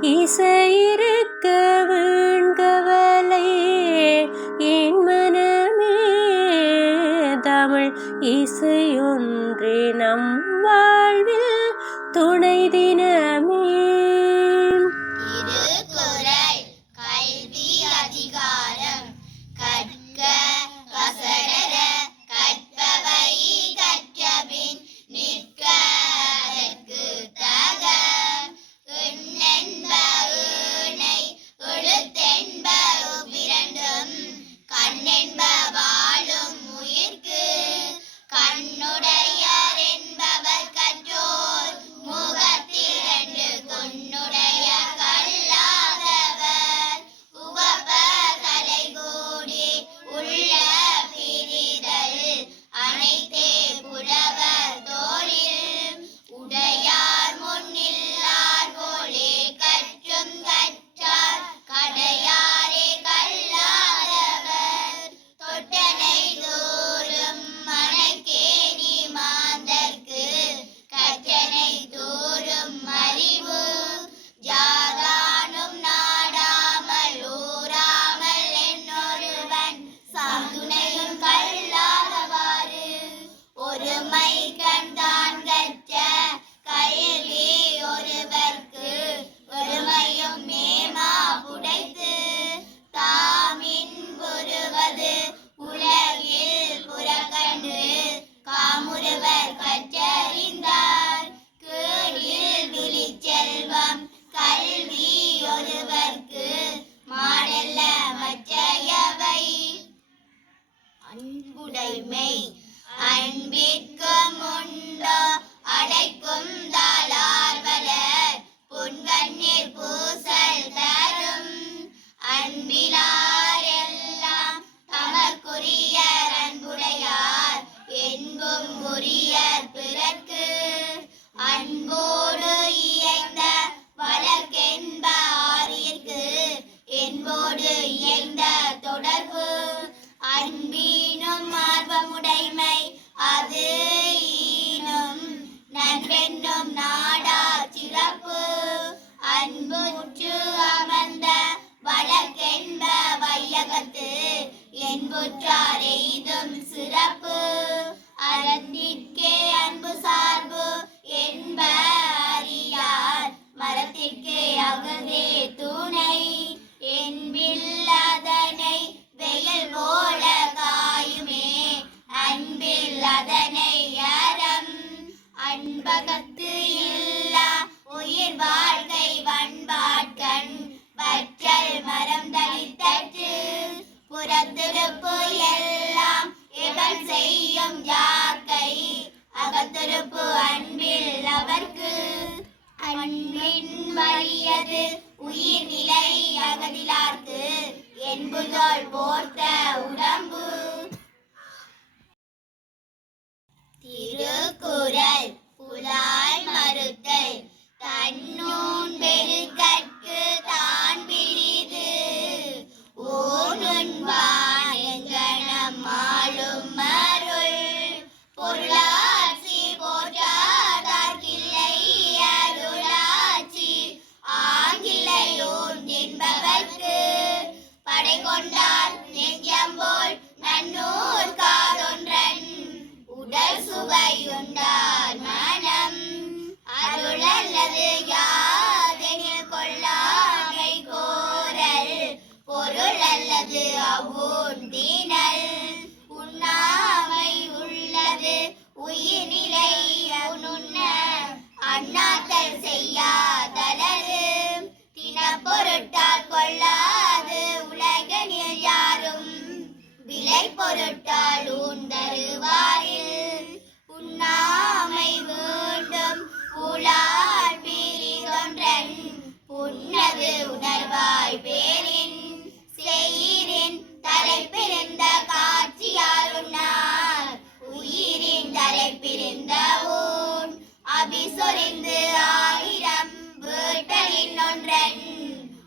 一岁。அது எந்த தொடர்பு அன்பினும் ஆர்வமுடைமை அது ஈனும் நண்பென்னும் நாடா சிறப்பு. அன்புற்று அமர்ந்த வழக்கென்ப வையகத்து என்புற்றார் எய்தும் சிறப்பு. என்புதோல் போர்த்த உடம்பு ஓரிந்து ஆயிரம் வீட்டலின் ஒன்றன்.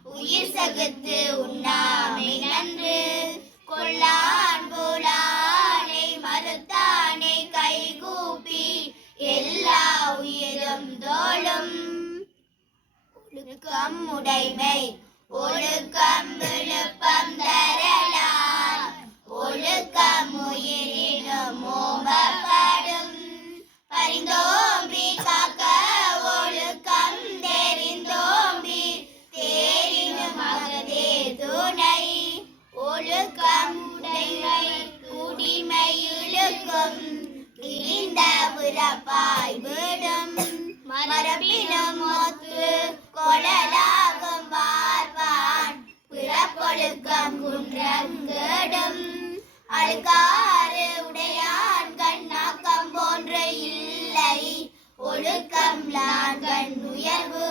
உயிர் சகுத்து உண்ணாமை நன்று. கொள்ளான் போலானை மறுத்தானை கைகூப்பி எல்லா உயிரும் தோளும். ஒழுக்கம் உடைமை ஒழுக்கம் விழுப்பம் தர அழுக்காறு உடையான் கண்ணாக்கம் போன்று இல்லை. ஒழுக்கம் உயர்வு.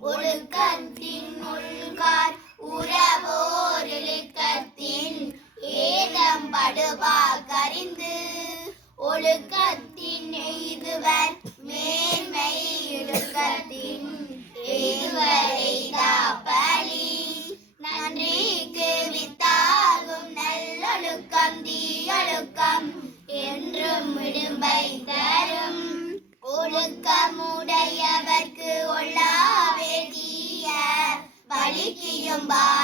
ஒழுக்கத்தின் உள்கார் உறவோர் இழுக்கத்தின் ஏதம் படுபா கறிந்து ஒழுக்கத்தின் எய்துவர் மேன்மை இழுக்கத்தின் ng bahay.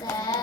Seven.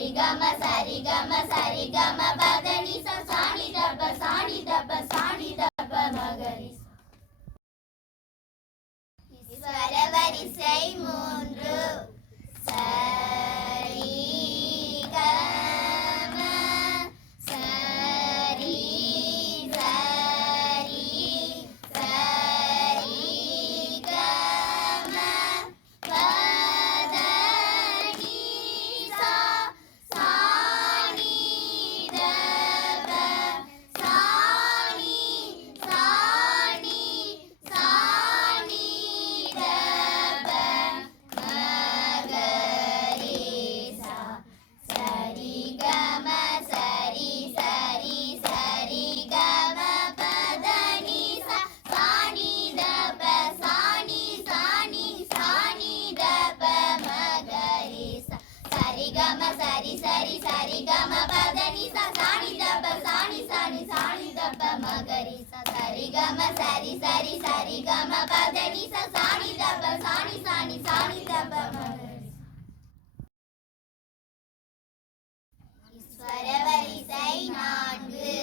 சரிகம சரிகம சரிகம பதனி சாணி தப்ப சாணி தப்ப சாணி தப்ப மகரி ஸ்வர வரிசை மூ சரிகம சரி சரி சரி கம பதனி சாணி தப சாணி சாணி சாணி தப ஸ்வரவரிசை நான்கு.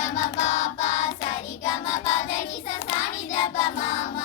గమ పాప సరి గమ పదని సని దప మామ